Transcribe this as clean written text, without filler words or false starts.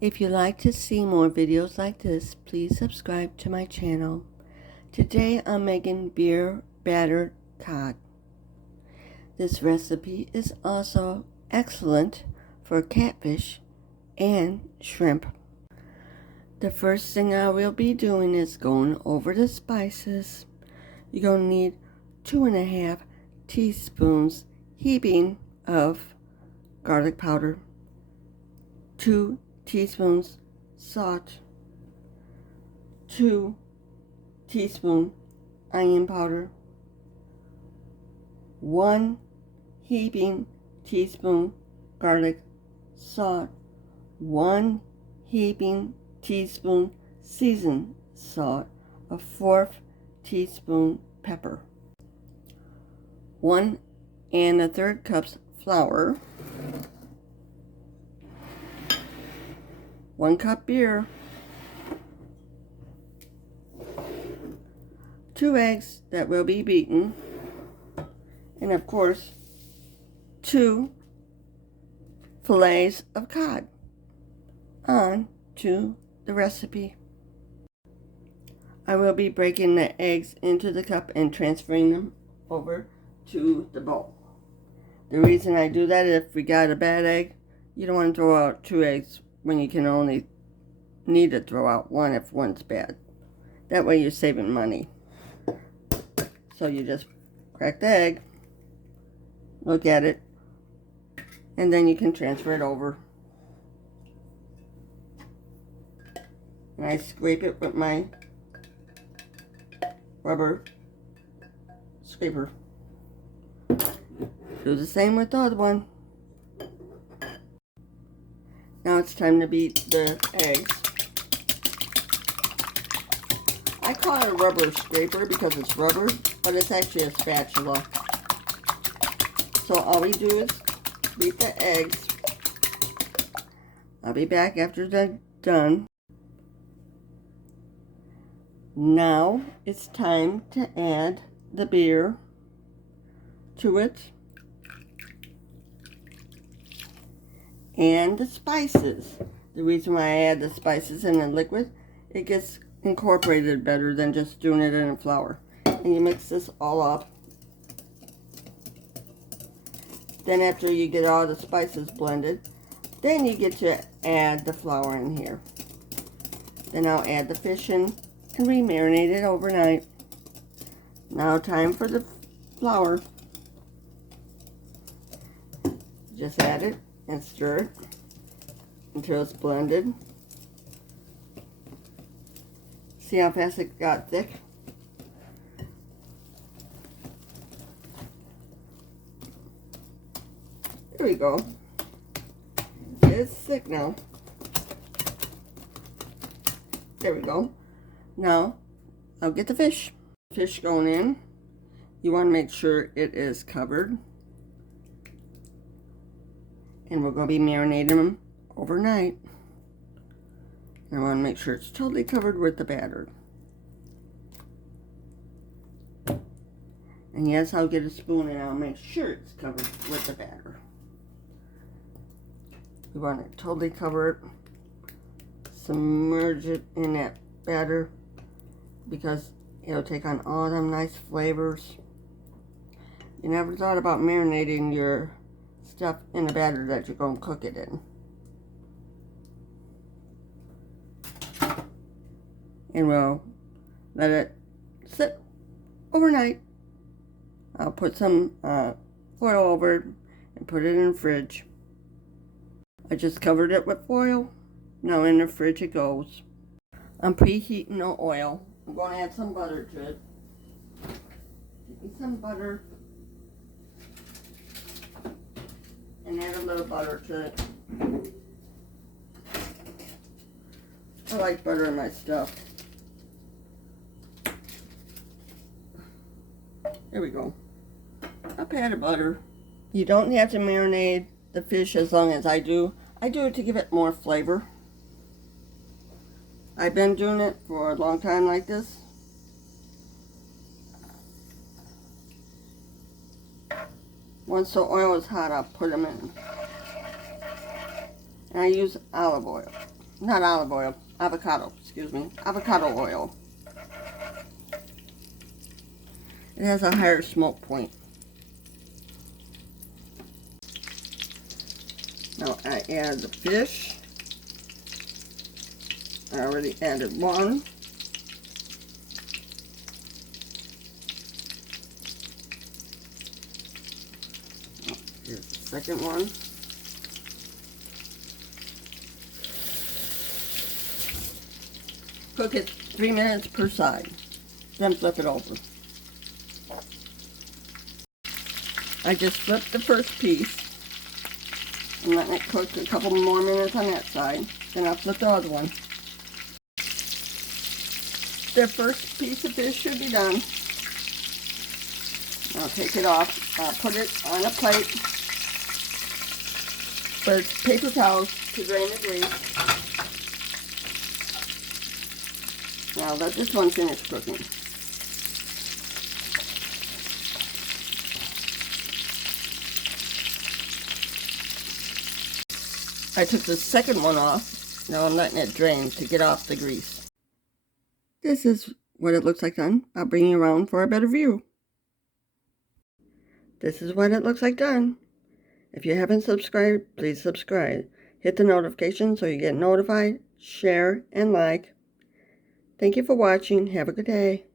If you'd like to see more videos like this, please subscribe to my channel. Today I'm making beer battered cod. This recipe is also excellent for catfish and shrimp. The first thing I will be doing is going over the spices. You're going to need 2.5 teaspoons heaping of garlic powder, 2 teaspoons salt, 2 teaspoons onion powder, 1 heaping teaspoon garlic salt, 1 heaping teaspoon seasoned salt, a 1/4 teaspoon pepper, 1 1/3 cups flour, 1 cup beer, 2 eggs that will be beaten, and of course 2 fillets of cod. On to the recipe. I will be breaking the eggs into the cup and transferring them over to the bowl. The reason I do that is if we got a bad egg, you don't want to throw out 2 eggs when you can only need to throw out 1 if one's bad. That way you're saving money. So you just crack the egg, look at it, and then you can transfer it over. And I scrape it with my rubber scraper. Do the same with the other one. Now it's time to beat the eggs. I call it a rubber scraper because it's rubber, but it's actually a spatula. So all we do is beat the eggs. I'll be back after they're done. Now it's time to add the beer to it and the spices. The reason why I add the spices in the liquid, it gets incorporated better than just doing it in a flour. And you mix this all up. Then after you get all the spices blended, then you get to add the flour in here. Then I'll add the fish in and re-marinate it overnight. Now time for the flour. Just add it and stir it until it's blended. See how fast it got thick? There we go. It's thick now. There we go. Now, I'll get the fish. Fish going in. You want to make sure it is covered. And we're going to be marinating them overnight. And I want to make sure it's totally covered with the batter. And yes, I'll get a spoon and I'll make sure it's covered with the batter. We want to totally cover it. Submerge it in that batter because it'll take on all them nice flavors. You never thought about marinating your stuff in the batter that you're going to cook it in. And we'll let it sit overnight. I'll put some foil over it and put it in the fridge. I just covered it with foil. Now in the fridge it goes. I'm preheating the oil. I'm going to add some butter to it. Give me some butter. And add a little butter to it. I like butter in my stuff. There we go. A pat of butter. You don't have to marinate the fish as long as I do. I do it to give it more flavor. I've been doing it for a long time like this. Once the oil is hot, I'll put them in. And I use olive oil. not olive oil, avocado, excuse me, avocado oil. It has a higher smoke point. Now I add the fish. I already added one. Here's the second one. Cook it 3 minutes per side. Then flip it over. I just flipped the first piece and let it cook a couple more minutes on that side. Then I'll flip the other one. The first piece of fish should be done. I'll take it off, put it on a plate with paper towels to drain the grease. Now let this one finish cooking. I took the second one off. Now I'm letting it drain to get off the grease. This is what it looks like done. I'll bring you around for a better view. This is what it looks like done. If you haven't subscribed, please subscribe. Hit the notification so you get notified, share, and like. Thank you for watching. Have a good day.